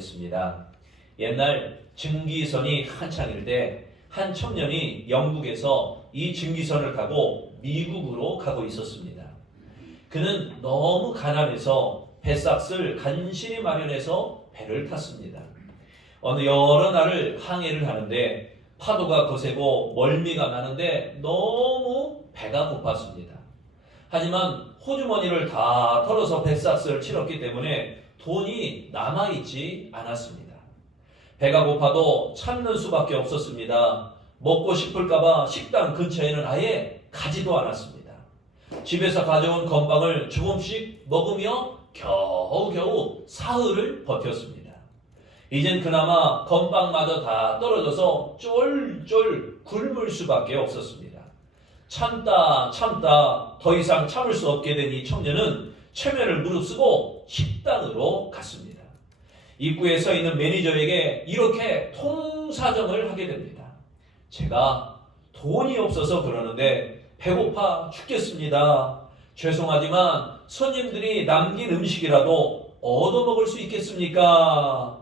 나누겠습니다. 옛날 증기선이 한창일 때 한 청년이 영국에서 이 증기선을 타고 미국으로 가고 있었습니다. 그는 너무 가난해서 뱃삭을 간신히 마련해서 배를 탔습니다. 어느 여러 날을 항해를 하는데 파도가 거세고 멀미가 나는데 너무 배가 고팠습니다. 하지만 호주머니를 다 털어서 뱃삭을 치렀기 때문에 돈이 남아있지 않았습니다. 배가 고파도 참는 수밖에 없었습니다. 먹고 싶을까봐 식당 근처에는 아예 가지도 않았습니다. 집에서 가져온 건빵을 조금씩 먹으며 겨우겨우 사흘을 버텼습니다. 이젠 그나마 건빵마저 다 떨어져서 쫄쫄 굶을 수밖에 없었습니다. 참다 더 이상 참을 수 없게 된 이 청년은 체면을 무릅쓰고 식당으로 갔습니다. 입구에 서 있는 매니저에게 이렇게 통사정을 하게 됩니다. 제가 돈이 없어서 그러는데 배고파 죽겠습니다. 죄송하지만 손님들이 남긴 음식이라도 얻어먹을 수 있겠습니까?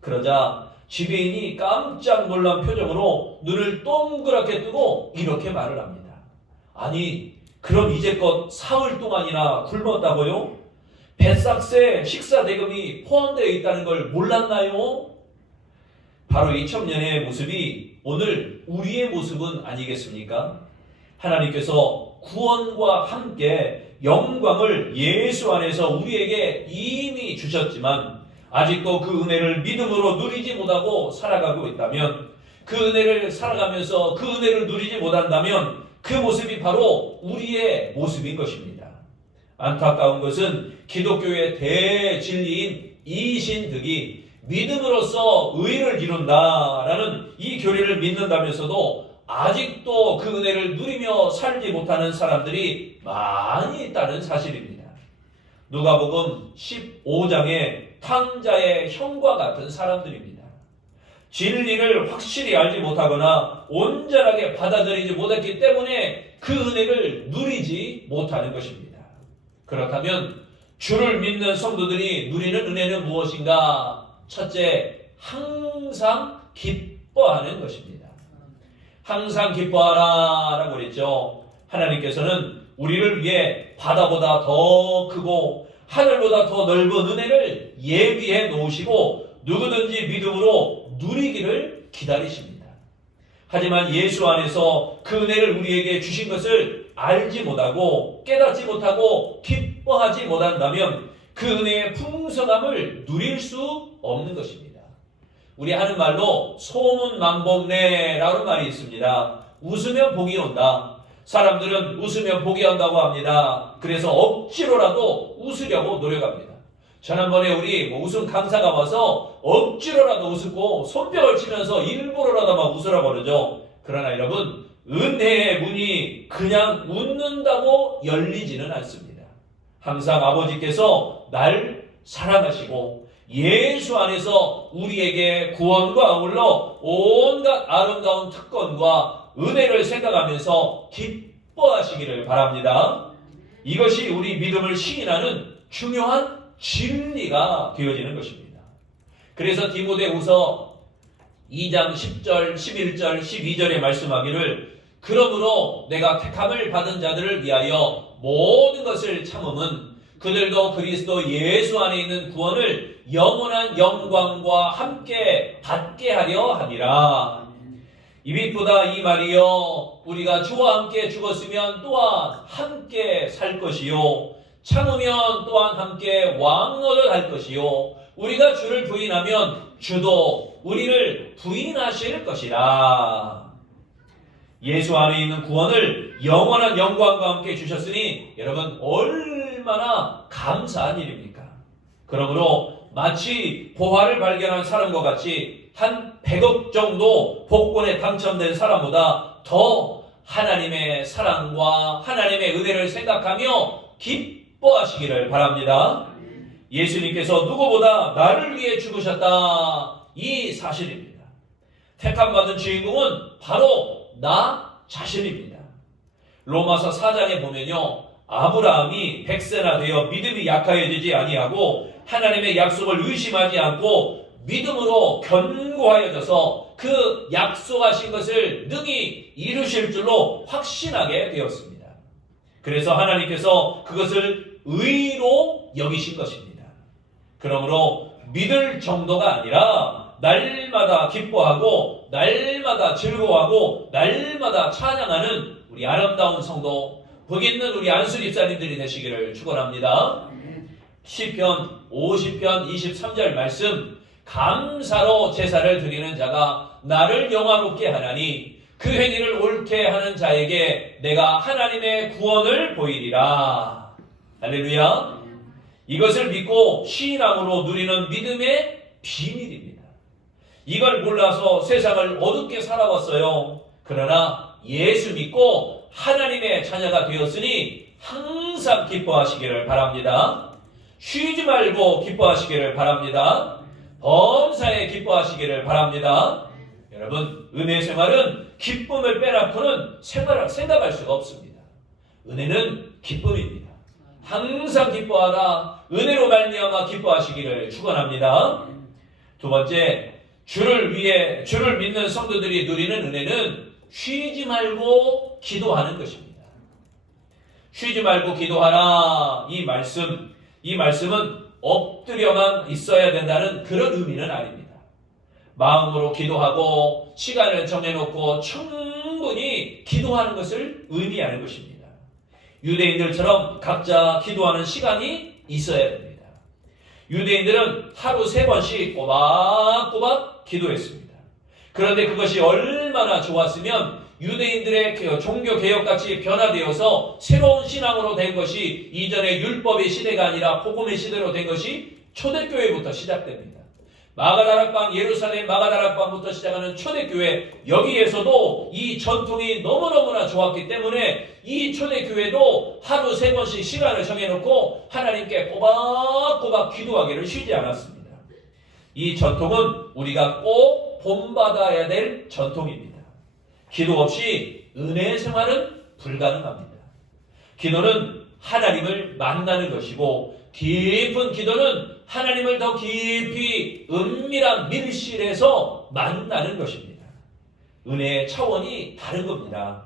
그러자 지배인이 깜짝 놀란 표정으로 눈을 동그랗게 뜨고 이렇게 말을 합니다. 아니, 그럼 이제껏 사흘 동안이나 굶었다고요? 뱃삭새 식사 대금이 포함되어 있다는 걸 몰랐나요? 바로 이 청년의 모습이 오늘 우리의 모습은 아니겠습니까? 하나님께서 구원과 함께 영광을 예수 안에서 우리에게 이미 주셨지만 아직도 그 은혜를 믿음으로 누리지 못하고 살아가고 있다면, 그 은혜를 살아가면서 그 은혜를 누리지 못한다면 그 모습이 바로 우리의 모습인 것입니다. 안타까운 것은 기독교의 대진리인 이신득이 믿음으로써 의를 이룬다라는 이 교리를 믿는다면서도 아직도 그 은혜를 누리며 살지 못하는 사람들이 많이 있다는 사실입니다. 누가복음 15장의 탕자의 형과 같은 사람들입니다. 진리를 확실히 알지 못하거나 온전하게 받아들이지 못했기 때문에 그 은혜를 누리지 못하는 것입니다. 그렇다면 주를 믿는 성도들이 누리는 은혜는 무엇인가? 첫째, 항상 기뻐하는 것입니다. 항상 기뻐하라 라고 그랬죠. 하나님께서는 우리를 위해 바다보다 더 크고 하늘보다 더 넓은 은혜를 예비해 놓으시고 누구든지 믿음으로 누리기를 기다리십니다. 하지만 예수 안에서 그 은혜를 우리에게 주신 것을 알지 못하고 깨닫지 못하고 기뻐하지 못한다면 그 은혜의 풍성함을 누릴 수 없는 것입니다. 우리 하는 말로 소문만복내라는 말이 있습니다. 웃으면 복이 온다. 사람들은 웃으면 복이 온다고 합니다. 그래서 억지로라도 웃으려고 노력합니다. 지난번에 우리 웃음 강사가 와서 억지로라도 웃고 손뼉을 치면서 일부러라도 막 웃으라고 그러죠. 그러나 여러분, 은혜의 문이 그냥 웃는다고 열리지는 않습니다. 항상 아버지께서 날 사랑하시고 예수 안에서 우리에게 구원과 아울러 온갖 아름다운 특권과 은혜를 생각하면서 기뻐하시기를 바랍니다. 이것이 우리 믿음을 시인하는 중요한 진리가 되어지는 것입니다. 그래서 디모데후서 2장 10절, 11절, 12절에 말씀하기를 그러므로 내가 택함을 받은 자들을 위하여 모든 것을 참음은 그들도 그리스도 예수 안에 있는 구원을 영원한 영광과 함께 받게 하려 함이라. 이mit보다 이 말이요 우리가 주와 함께 죽었으면 또한 함께 살 것이요 참으면 또한 함께 왕노를 할 것이요 우리가 주를 부인하면 주도 우리를 부인하실 것이라. 예수 안에 있는 구원을 영원한 영광과 함께 주셨으니 여러분 얼마나 감사한 일입니까? 그러므로 마치 보화를 발견한 사람과 같이 한 100억 정도 복권에 당첨된 사람보다 더 하나님의 사랑과 하나님의 은혜를 생각하며 기뻐하시기를 바랍니다. 예수님께서 누구보다 나를 위해 죽으셨다. 이 사실입니다. 택함받은 주인공은 바로 나 자신입니다. 로마서 4장에 보면요, 아브라함이 100세나 되어 믿음이 약하여지지 아니하고 하나님의 약속을 의심하지 않고 믿음으로 견고하여져서 그 약속하신 것을 능히 이루실 줄로 확신하게 되었습니다. 그래서 하나님께서 그것을 의로 여기신 것입니다. 그러므로 믿을 정도가 아니라 날마다 기뻐하고 날마다 즐거워하고 날마다 찬양하는 우리 아름다운 성도, 복 있는 우리 안수 집사님들이 되시기를 축원합니다. 시편 50편 23절 말씀, 감사로 제사를 드리는 자가 나를 영화롭게 하나니 그 행위를 옳게 하는 자에게 내가 하나님의 구원을 보이리라. 할렐루야. 이것을 믿고 신앙으로 누리는 믿음의 비밀입니다. 이걸 몰라서 세상을 어둡게 살아왔어요. 그러나 예수 믿고 하나님의 자녀가 되었으니 항상 기뻐하시기를 바랍니다. 쉬지 말고 기뻐하시기를 바랍니다. 범사에 기뻐하시기를 바랍니다. 여러분, 은혜 생활은 기쁨을 빼놓고는 생각할 수가 없습니다. 은혜는 기쁨입니다. 항상 기뻐하라. 은혜로 말미암아 기뻐하시기를 축원합니다. 두 번째, 주를 믿는 성도들이 누리는 은혜는 쉬지 말고 기도하는 것입니다. 쉬지 말고 기도하라. 이 말씀은 엎드려만 있어야 된다는 그런 의미는 아닙니다. 마음으로 기도하고 시간을 정해놓고 충분히 기도하는 것을 의미하는 것입니다. 유대인들처럼 각자 기도하는 시간이 있어야 됩니다. 유대인들은 하루 3번씩 꼬박꼬박 기도했습니다. 그런데 그것이 얼마나 좋았으면 유대인들의 종교개혁같이 변화되어서 새로운 신앙으로 된 것이 이전의 율법의 시대가 아니라 복음의 시대로 된 것이 초대교회부터 시작됩니다. 예루살렘 마가다락방부터 시작하는 초대교회, 여기에서도 이 전통이 너무너무나 좋았기 때문에 이 초대교회도 하루 3번씩 시간을 정해놓고 하나님께 꼬박꼬박 기도하기를 쉬지 않았습니다. 이 전통은 우리가 꼭 본받아야 될 전통입니다. 기도 없이 은혜의 생활은 불가능합니다. 기도는 하나님을 만나는 것이고, 깊은 기도는 하나님을 더 깊이 은밀한 밀실에서 만나는 것입니다. 은혜의 차원이 다른 겁니다.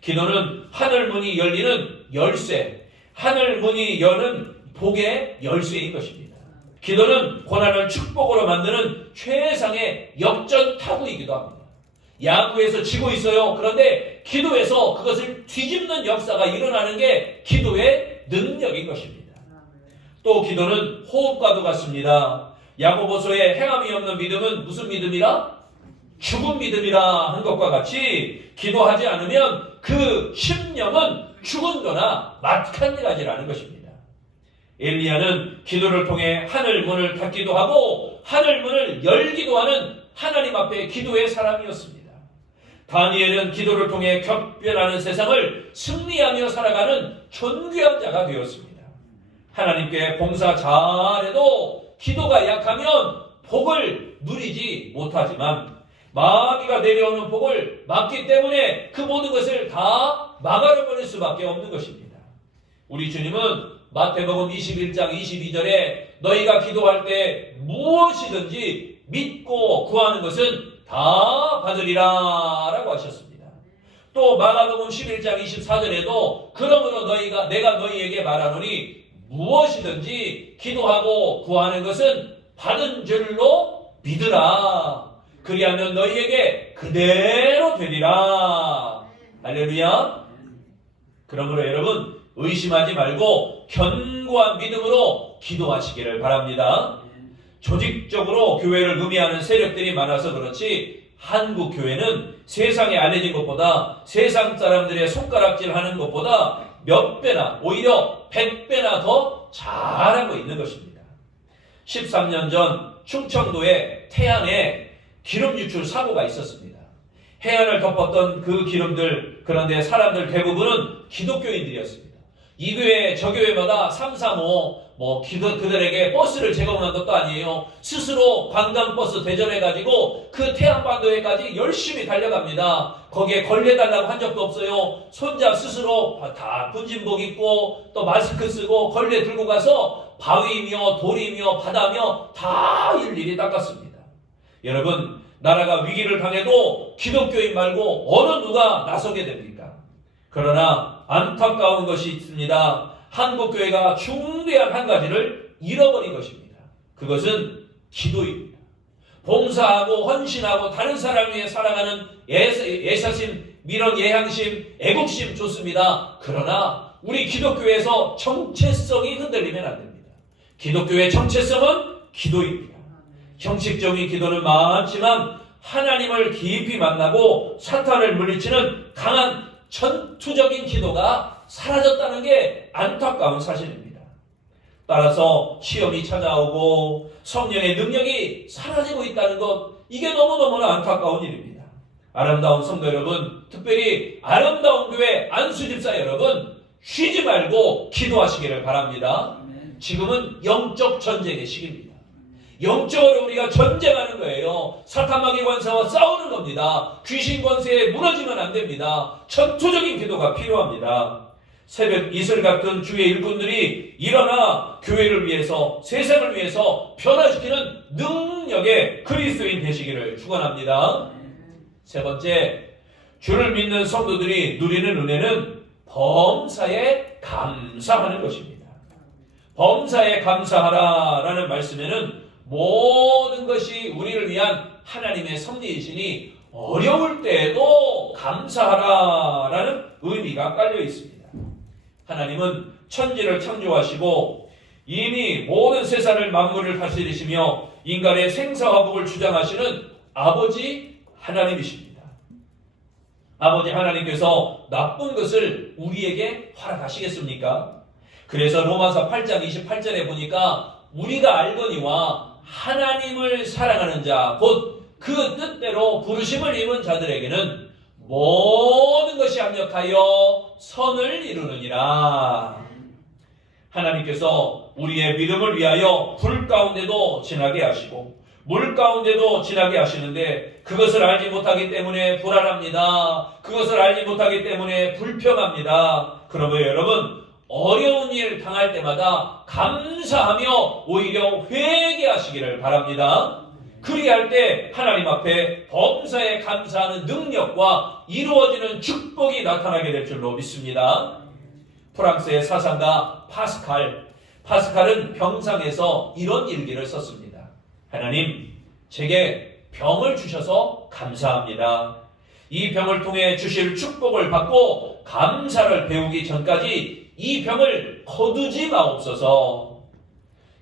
기도는 하늘문이 열리는 열쇠, 하늘문이 여는 복의 열쇠인 것입니다. 기도는 고난을 축복으로 만드는 최상의 역전타구이기도 합니다. 야구에서 지고 있어요. 그런데 기도에서 그것을 뒤집는 역사가 일어나는 게 기도의 능력인 것입니다. 또 기도는 호흡과도 같습니다. 야고보서의 행함이 없는 믿음은 무슨 믿음이라? 죽은 믿음이라 한 것과 같이 기도하지 않으면 그 심령은 죽은 거나 마찬가지라는 것입니다. 엘리야는 기도를 통해 하늘 문을 닫기도 하고 하늘 문을 열기도 하는 하나님 앞에 기도의 사람이었습니다. 다니엘은 기도를 통해 격변하는 세상을 승리하며 살아가는 존귀한 자가 되었습니다. 하나님께 봉사 잘해도 기도가 약하면 복을 누리지 못하지만 마귀가 내려오는 복을 막기 때문에 그 모든 것을 다 막아버릴 수밖에 없는 것입니다. 우리 주님은 마태복음 21장 22절에 너희가 기도할 때 무엇이든지 믿고 구하는 것은 다 받으리라 라고 하셨습니다. 또 마가복음 11장 24절에도 그러므로 내가 너희에게 말하노니 무엇이든지 기도하고 구하는 것은 받은 줄로 믿으라. 그리하면 너희에게 그대로 되리라. 할렐루야. 그러므로 여러분 의심하지 말고 견고한 믿음으로 기도하시기를 바랍니다. 조직적으로 교회를 음해하는 세력들이 많아서 그렇지 한국 교회는 세상에 알려진 것보다 세상 사람들의 손가락질하는 것보다 몇 배나 오히려 100배나 더 잘하고 있는 것입니다. 13년 전 충청도의 태안에 기름 유출 사고가 있었습니다. 해안을 덮었던 그 기름들, 그런데 사람들 대부분은 기독교인들이었습니다. 이 교회 저 교회마다 335 그들에게 버스를 제공한 것도 아니에요. 스스로 관광버스 대절해가지고 그 태안반도에까지 열심히 달려갑니다. 거기에 걸레달라고 한 적도 없어요. 손자 스스로 다 군진복 입고 또 마스크 쓰고 걸레 들고 가서 바위며 돌이며 바다며 다 일일이 닦았습니다. 여러분, 나라가 위기를 당해도 기독교인 말고 어느 누가 나서게 됩니까? 그러나 안타까운 것이 있습니다. 한국교회가 중대한 한 가지를 잃어버린 것입니다. 그것은 기도입니다. 봉사하고 헌신하고 다른 사람을 위해 살아가는 예사심, 미련, 예향심, 애국심 좋습니다. 그러나 우리 기독교에서 정체성이 흔들리면 안 됩니다. 기독교의 정체성은 기도입니다. 형식적인 기도는 많지만 하나님을 깊이 만나고 사탄을 물리치는 강한 전투적인 기도가 사라졌다는 게 안타까운 사실입니다. 따라서 시험이 찾아오고 성령의 능력이 사라지고 있다는 것, 이게 너무너무나 안타까운 일입니다. 아름다운 성도 여러분, 특별히 아름다운 교회 안수집사 여러분, 쉬지 말고 기도하시기를 바랍니다. 지금은 영적 전쟁의 시기입니다. 영적으로 우리가 전쟁하는 거예요. 사탄 마귀 권세와 싸우는 겁니다. 귀신 권세에 무너지면 안 됩니다. 전투적인 기도가 필요합니다. 새벽 이슬 같은 주의 일꾼들이 일어나 교회를 위해서, 세상을 위해서 변화시키는 능력의 그리스도인 되시기를 축원합니다. 세 번째, 주를 믿는 성도들이 누리는 은혜는 범사에 감사하는 것입니다. 범사에 감사하라라는 말씀에는 모든 것이 우리를 위한 하나님의 섭리이시니 어려울 때에도 감사하라라는 의미가 깔려 있습니다. 하나님은 천지를 창조하시고 이미 모든 세상을 만물을 다스리시며 인간의 생사화복을 주장하시는 아버지 하나님이십니다. 아버지 하나님께서 나쁜 것을 우리에게 허락하시겠습니까? 그래서 로마서 8장 28절에 보니까 우리가 알거니와 하나님을 사랑하는 자, 곧 그 뜻대로 부르심을 입은 자들에게는 모든 것이 합력하여 선을 이루느니라. 하나님께서 우리의 믿음을 위하여 불 가운데도 지나게 하시고 물 가운데도 지나게 하시는데 그것을 알지 못하기 때문에 불안합니다. 그것을 알지 못하기 때문에 불평합니다. 그러면 여러분, 어려운 일 당할 때마다 감사하며 오히려 회개하시기를 바랍니다. 그리할 때 하나님 앞에 범사에 감사하는 능력과 이루어지는 축복이 나타나게 될 줄로 믿습니다. 프랑스의 사상가 파스칼은 병상에서 이런 일기를 썼습니다. 하나님, 제게 병을 주셔서 감사합니다. 이 병을 통해 주실 축복을 받고 감사를 배우기 전까지 이 병을 거두지 마옵소서.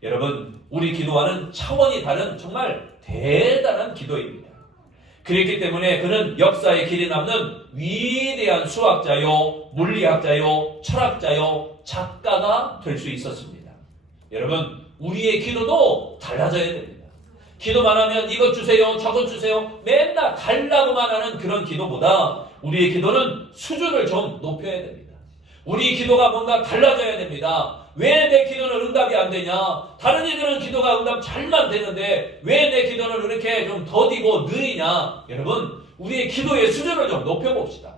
여러분, 우리 기도와는 차원이 다른 정말 대단한 기도입니다. 그렇기 때문에 그는 역사의 길이 남는 위대한 수학자요, 물리학자요, 철학자요, 작가가 될 수 있었습니다. 여러분, 우리의 기도도 달라져야 됩니다. 기도만 하면 이것 주세요, 저것 주세요, 맨날 달라고만 하는 그런 기도보다 우리의 기도는 수준을 좀 높여야 됩니다. 우리 기도가 뭔가 달라져야 됩니다. 왜 내 기도는 응답이 안 되냐? 다른 이들은 기도가 응답 잘만 되는데 왜 내 기도는 이렇게 좀 더디고 느리냐? 여러분, 우리의 기도의 수준을 좀 높여봅시다.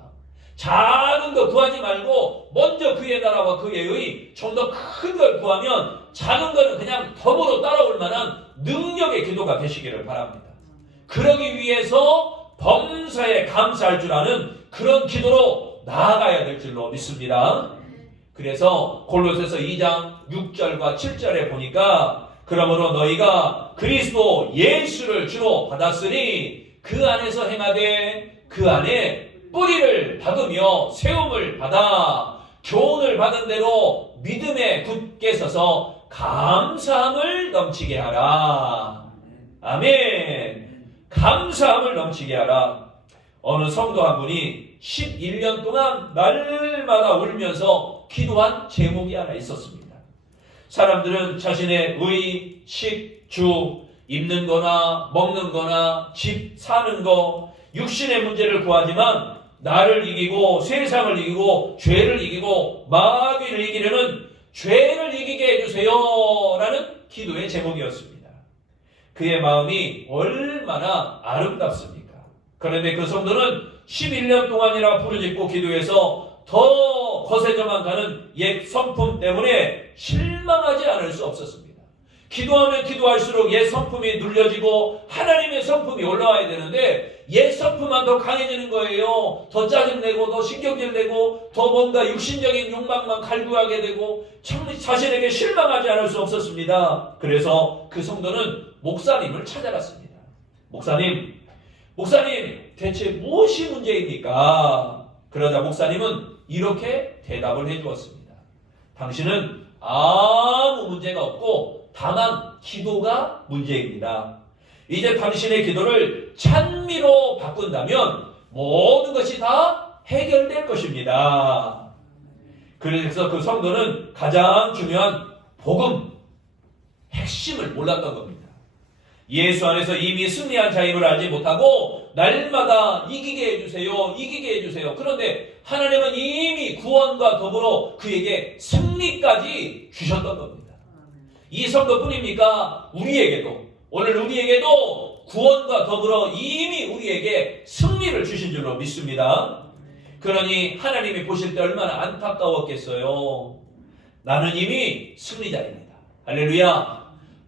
작은 거 구하지 말고 먼저 그의 나라와 그의 의, 좀 더 큰 걸 구하면 작은 거는 그냥 덤으로 따라올 만한 능력의 기도가 되시기를 바랍니다. 그러기 위해서 범사에 감사할 줄 아는 그런 기도로 나아가야 될 줄로 믿습니다. 그래서 골로새서 2장 6절과 7절에 보니까 그러므로 너희가 그리스도 예수를 주로 받았으니 그 안에서 행하되 그 안에 뿌리를 박으며 세움을 받아 교훈을 받은 대로 믿음에 굳게 서서 감사함을 넘치게 하라. 아멘. 감사함을 넘치게 하라. 어느 성도 한 분이 11년 동안 날마다 울면서 기도한 제목이 하나 있었습니다. 사람들은 자신의 의, 식, 주, 입는 거나 먹는 거나 집, 사는 거, 육신의 문제를 구하지만 나를 이기고 세상을 이기고 죄를 이기고 마귀를 이기려는 죄를 이기게 해주세요 라는 기도의 제목이었습니다. 그의 마음이 얼마나 아름답습니까? 그런데 그 성도는 11년 동안이나 부르짖고 기도해서 더 거세져만 가는 옛 성품 때문에 실망하지 않을 수 없었습니다. 기도하면 기도할수록 옛 성품이 눌려지고 하나님의 성품이 올라와야 되는데 옛 성품만 더 강해지는 거예요. 더 짜증내고 더 신경질 내고 더 뭔가 육신적인 욕망만 갈구하게 되고 참 자신에게 실망하지 않을 수 없었습니다. 그래서 그 성도는 목사님을 찾아갔습니다. 목사님 대체 무엇이 문제입니까? 그러자 목사님은 이렇게 대답을 해주었습니다. 당신은 아무 문제가 없고 다만 기도가 문제입니다. 이제 당신의 기도를 찬미로 바꾼다면 모든 것이 다 해결될 것입니다. 그래서 그 성도는 가장 중요한 복음, 핵심을 몰랐던 겁니다. 예수 안에서 이미 승리한 자임을 알지 못하고 날마다 이기게 해주세요. 그런데 하나님은 이미 구원과 더불어 그에게 승리까지 주셨던 겁니다. 이 성도뿐입니까? 오늘 우리에게도 구원과 더불어 이미 우리에게 승리를 주신 줄로 믿습니다. 그러니 하나님이 보실 때 얼마나 안타까웠겠어요. 나는 이미 승리자입니다. 할렐루야.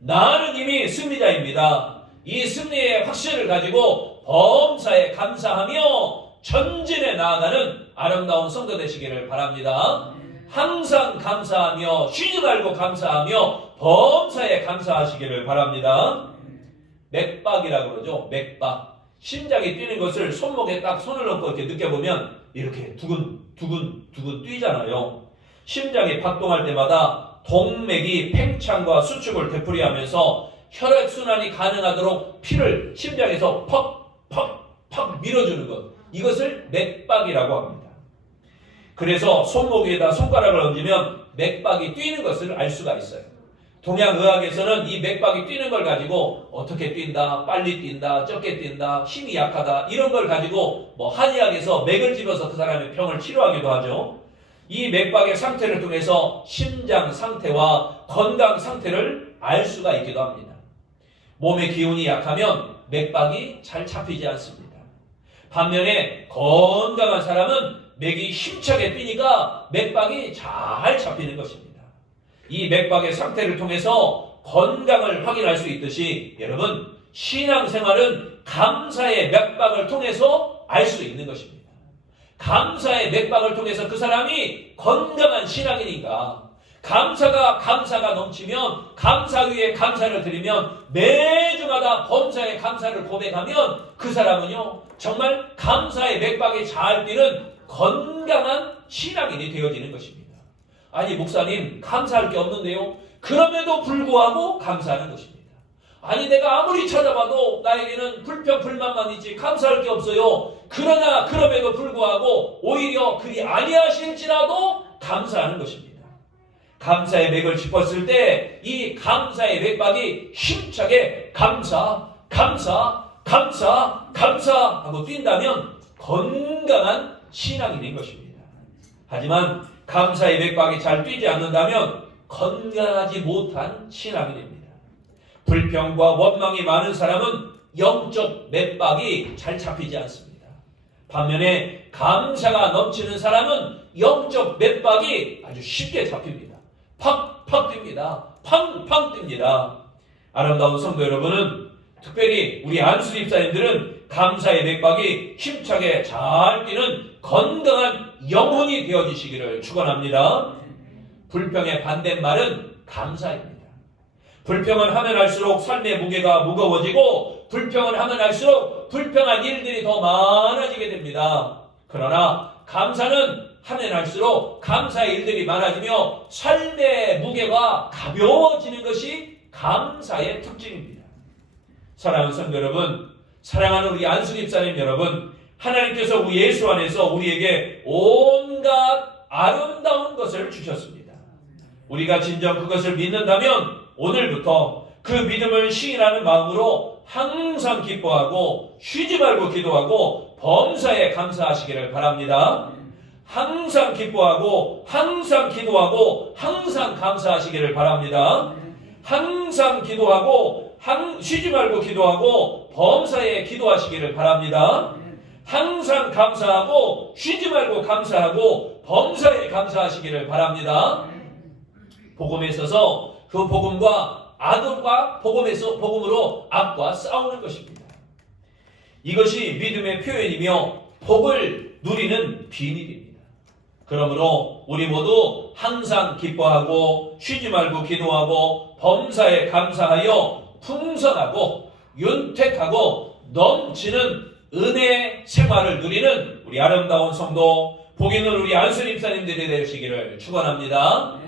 나는 이미 승리자입니다. 이 승리의 확신을 가지고 범사에 감사하며 전진해 나아가는 아름다운 성도 되시기를 바랍니다. 항상 감사하며 쉬지 말고 감사하며 범사에 감사하시기를 바랍니다. 맥박이라고 그러죠. 맥박. 심장이 뛰는 것을 손목에 딱 손을 넣고 이렇게 느껴보면 이렇게 두근두근 뛰잖아요. 심장이 박동할 때마다 동맥이 팽창과 수축을 되풀이하면서 혈액순환이 가능하도록 피를 심장에서 팍 밀어주는 것. 이것을 맥박이라고 합니다. 그래서 손목 위에다 손가락을 얹으면 맥박이 뛰는 것을 알 수가 있어요. 동양의학에서는 이 맥박이 뛰는 걸 가지고 어떻게 뛴다, 빨리 뛴다, 적게 뛴다, 힘이 약하다 이런 걸 가지고 한의학에서 맥을 집어서 그 사람의 병을 치료하기도 하죠. 이 맥박의 상태를 통해서 심장 상태와 건강 상태를 알 수가 있기도 합니다. 몸의 기운이 약하면 맥박이 잘 잡히지 않습니다. 반면에 건강한 사람은 맥이 힘차게 뛰니까 맥박이 잘 잡히는 것입니다. 이 맥박의 상태를 통해서 건강을 확인할 수 있듯이 여러분 신앙생활은 감사의 맥박을 통해서 알 수 있는 것입니다. 감사의 맥박을 통해서 그 사람이 건강한 신앙이니까 감사가 넘치면 감사 위에 감사를 드리면 매주마다 범사의 감사를 고백하면 그 사람은요 정말 감사의 맥박이 잘 뛰는 건강한 신앙인이 되어지는 것입니다. 아니 목사님 감사할 게 없는데요. 그럼에도 불구하고 감사하는 것입니다. 아니 내가 아무리 찾아봐도 나에게는 불평 불만만 있지 감사할 게 없어요. 그러나 그럼에도 불구하고 오히려 그리 아니하실지라도 감사하는 것입니다. 감사의 맥을 짚었을 때 이 감사의 맥박이 힘차게 감사 하고 뛴다면 건강한 신앙인인 것입니다. 하지만 감사의 맥박이 잘 뛰지 않는다면 건강하지 못한 신앙인입니다. 불평과 원망이 많은 사람은 영적 맥박이 잘 잡히지 않습니다. 반면에 감사가 넘치는 사람은 영적 맥박이 아주 쉽게 잡힙니다. 팍팍 뜁니다. 팡팡 뜁니다. 아름다운 성도 여러분은 특별히 우리 안수 집사님들은 감사의 맥박이 힘차게 잘 뛰는 건강한 영혼이 되어지시기를 축원합니다. 불평의 반대말은 감사입니다. 불평을 하면 할수록 삶의 무게가 무거워지고 불평을 하면 할수록 불평한 일들이 더 많아지게 됩니다. 그러나 감사는 하면 할수록 감사의 일들이 많아지며 삶의 무게가 가벼워지는 것이 감사의 특징입니다. 사랑하는 성도 여러분, 사랑하는 우리 안수 집사님 여러분, 하나님께서 우리 예수 안에서 우리에게 온갖 아름다운 것을 주셨습니다. 우리가 진정 그것을 믿는다면 오늘부터 그 믿음을 시인하는 마음으로 항상 기뻐하고 쉬지 말고 기도하고 범사에 감사하시기를 바랍니다. 항상 기뻐하고 항상 기도하고 항상 감사하시기를 바랍니다. 항상 기도하고 쉬지 말고 기도하고 범사에 기도하시기를 바랍니다. 항상 감사하고 쉬지 말고 감사하고 범사에 감사하시기를 바랍니다. 복음에 있어서 그 복음과 악과 복음으로 악과 싸우는 것입니다. 이것이 믿음의 표현이며 복을 누리는 비밀입니다. 그러므로 우리 모두 항상 기뻐하고 쉬지 말고 기도하고 범사에 감사하여 풍성하고 윤택하고 넘치는 은혜의 생활을 누리는 우리 아름다운 성도, 복 있는 우리 안수 집사님들이 되시기를 축원합니다.